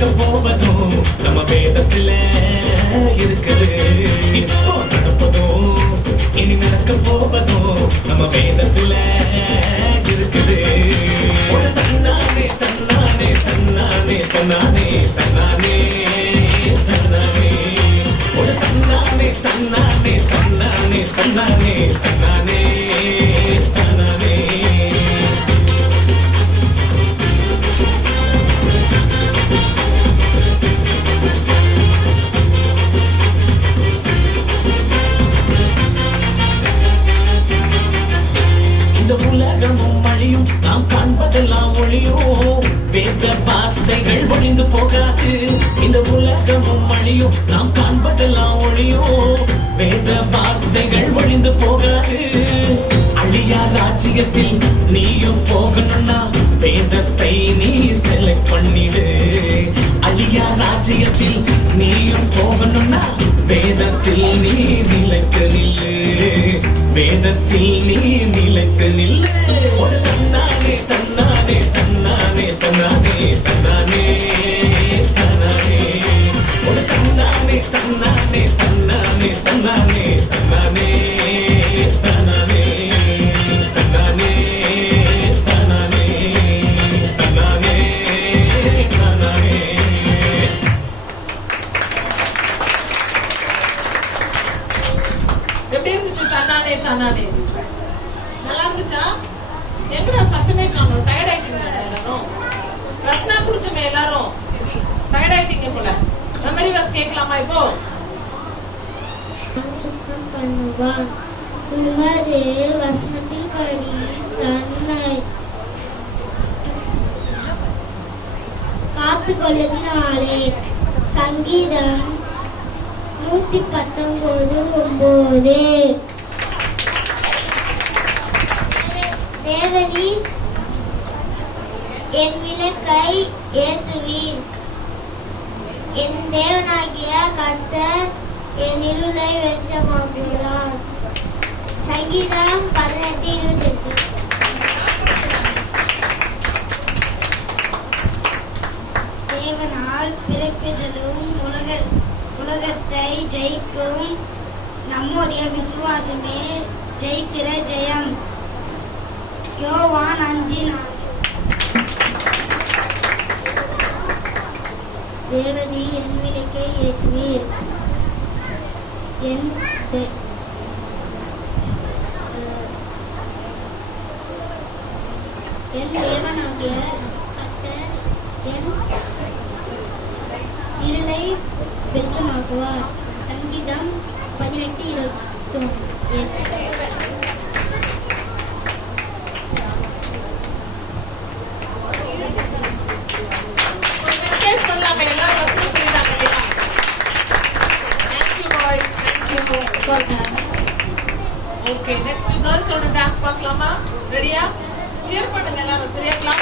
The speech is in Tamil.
நடக்க போவதும் நம்ம வேதத்துல இருக்குது. இப்போ நடப்பதும் இனி நடக்க போவதும் நம்ம வேதத்துல இருக்குது. தன்னானே தன்னானே தன்னானே தன்னானே தன்னானே தன்னானே தன்னானே தன்னானே தன்னானே தன்னானே தன்னானே தன்னானே. இந்த உலகமும் அழியும், நாம் காண்பதெல்லாம் ஒளியும், வேத வார்த்தைகள் ஒழிந்து போகாது. இந்த உலகமும் அழியும், நாம் காண்பதெல்லாம் ஒளியும், வேத வார்த்தைகள் ஒழிந்து போகாது. அழியா ராஜ்யத்தில் நீயும் போகணும்னா வேதத்தை நீ செலக்ட் பண்ணிடு. அழியா ராஜ்யத்தில் நீயும் போகணும்னா வேதத்தில் நீ நிலைத்து நில்லு. வேதத்தில் நீ நிலைத்து நில்லு. தன்னானே தன்னானே தன்னானே தன்னானே தன்னானே தன்னானே தன்னானே தன்னானே தன்னானே தன்னானே தன்னானே தன்னானே தன்னானே தன்னானே தன்னானே தன்னானே. எப்படி இருந்துச்சு தன்னானே தன்னானே? நல்லா இருந்துச்சா? எப்படா சத்தமே காணும்? டயர்ட் ஆயிட்டீங்க எல்லாரும்? ரஸ்னா குடிச்சுமே எல்லாரும் டயர்ட் ஆயிட்டீங்க போல. மெமரி வாஸ் கேட்கலாமா இப்போ? சுத்தம் பண்ணுவான் உமது வசனத்தின்படி தன்னை காத்து கொள்ளுதினாலே. சங்கீதம் 119:9. தேவதி என் விளக்கை ஏற்றுவீர். என் தேவனாகிய கர்த்தர் என் இருளை வெளிச்சமாக்குகிறார். சங்கீதம் 18:28. தேவனால் பிறப்பிதலும் உலகத்தை ஜெயிக்கும் நம்முடைய விசுவாசமே ஜெயிக்கிற ஜெயம். யோவான் 5:4. தேவதி என் விளக்கை ஏற்றுவீர். என் தேவனாகிய கர்த்தர் என் இருளை வெளிச்சமாக்குவார். சங்கீதம் 18:28. Okay, next girls on dance பார்க்கலாமா? ரெடியா? cheer பண்ணுங்க எல்லாரும். சரியா? clap